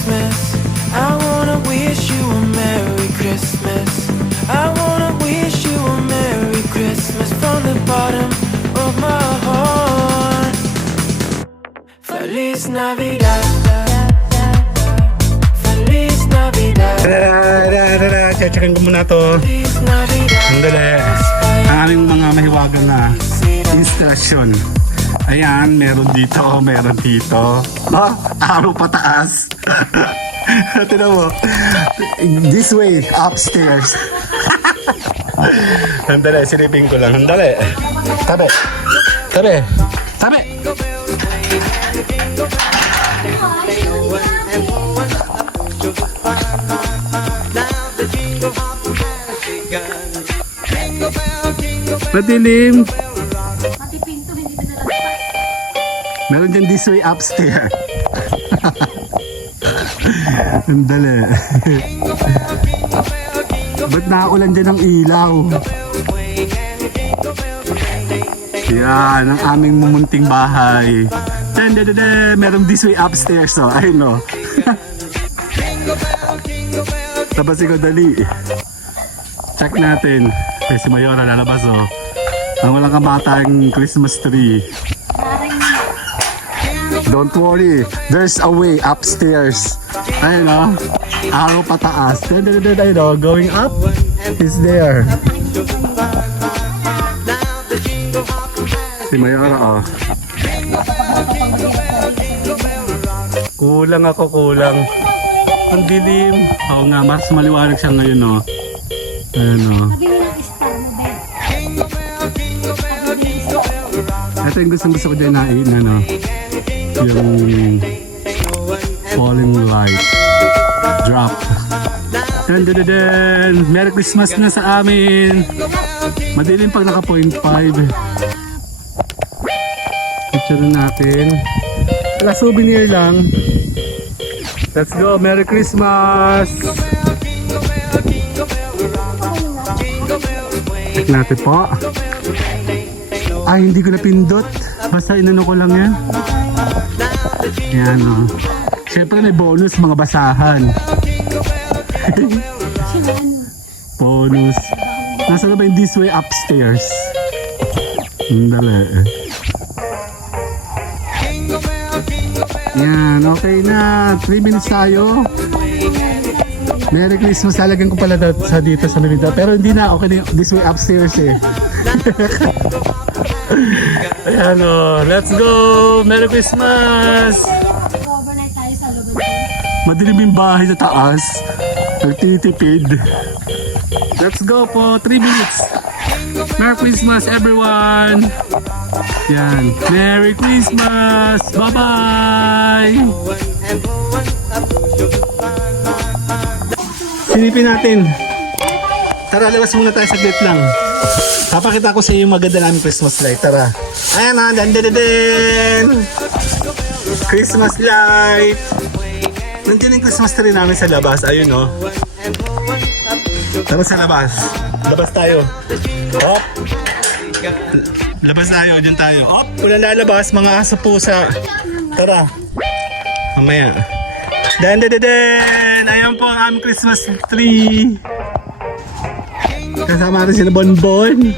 Christmas. I wanna wish you a Merry Christmas. I wanna wish you a Merry Christmas from the bottom of my heart. Feliz Navidad. Feliz Navidad. Checkin ko muna to. Feliz Navidad. Sandali. Ang aming mga mahiwagan na installasyon. Ayan, meron dito, meron dito. Oh, araw pataas. Tignan mo. This way, upstairs. Sandali, silipin ko lang. Sandali. Tabi. Tabi. Tabi. Madilim. Meron dyan this way upstairs. Sandali. Ba't nakaulan dyan ng ilaw? Yan, ang aming mumunting bahay. Meron this way upstairs, oh. Ayun, no. Tapos ikaw, dali. Check natin. Eh, si Mayora lalabas, oh. Ang walang kabatang Christmas tree. Don't worry, there's a way upstairs. Ayun, no. Araw pataas. Ayun, no. Going up is there. Si Mayora, oh. Kulang ako, kulang. Ang dilim. Oo nga, mas maliwanag siya ngayon, no. Ayun, no. Ito yung gusto ko dyan na, no. Yung falling light drop. Dun. Merry Christmas na sa amin. Madilim pag naka 0.5. Picture natin. Wala, souvenir lang. Let's go, Merry Christmas. Check natin po. Ay, hindi ko napindot. Basta inano ko lang yan. Yan, o. Siyempre may bonus, mga basahan. Bonus. Nasa na ba yung this way upstairs? Dali. Yan, okay na. 3 minutes tayo. Merry Christmas. Talagang ko pala sa dito sa Merida. Pero hindi na, okay na this way upstairs eh. Ayan, o. Let's go! Merry Christmas! Overnight tayo sa Lubon. Madilim yung bahay sa taas. Nagtitipid. Let's go po. 3 minutes. Merry Christmas, everyone! Yan. Merry Christmas! Bye-bye! Silipin natin. Tara, labas muna tayo saglit lang. Papakita ko sa iyo yung maganda namin Christmas light. Tara. Ayan na, dan. Christmas light. Nandiyan yung Christmas tree namin sa labas. Ayun, no. Tara sa labas. Labas tayo. Hop. Labas tayo. Diyan tayo. Hop. Walang lalabas. Mga aso pusa. Tara. Mamaya. Dan. Ayan po ang aming Christmas tree. Kasama rin sila Bonbon.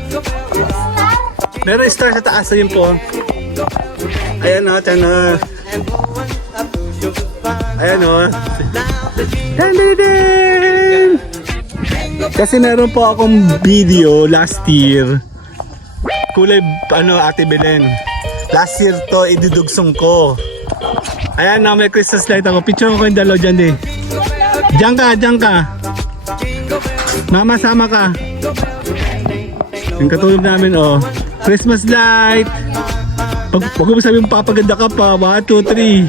Meron star sa taas. Ayun po. Ayan, o. Tiyan, o. Ayan, o. Dan. Kasi meron po akong video last year. Kulay, Ate Belen. Last year to, idudugsong ko. Ayan na, may Christmas light ako. Picture ko yung dalaw dyan, eh. Diyan ka. Mama, sama ka. Yung katulog namin, oh. Christmas light. Pag mo sabihin papaganda ka pa. 1, 2, 3.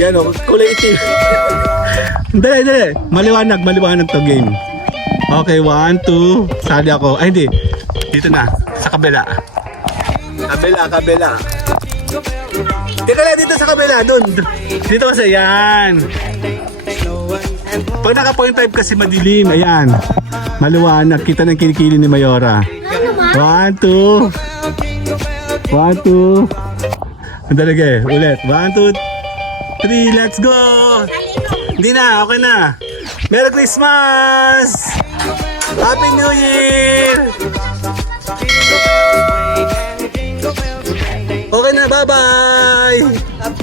Yan, oh. Kulay itim. Dali. Maliwanag to game. Okay, 1, 2. Sali ako. Ay, hindi. Dito na. Sa kabila. Kabila. Teka lang, dito sa kabila. Doon. Dito kasi, yan. Pag naka 0.5 kasi madilim. Ayan. Maliwanag. Kita ng kilikili ni Mayora. 1, 2. 1, 2. Ang talaga eh. Ulit. 1, 2. 3, let's go! Hindi na, okay na. Merry Christmas! Happy New Year! Okay na, bye-bye!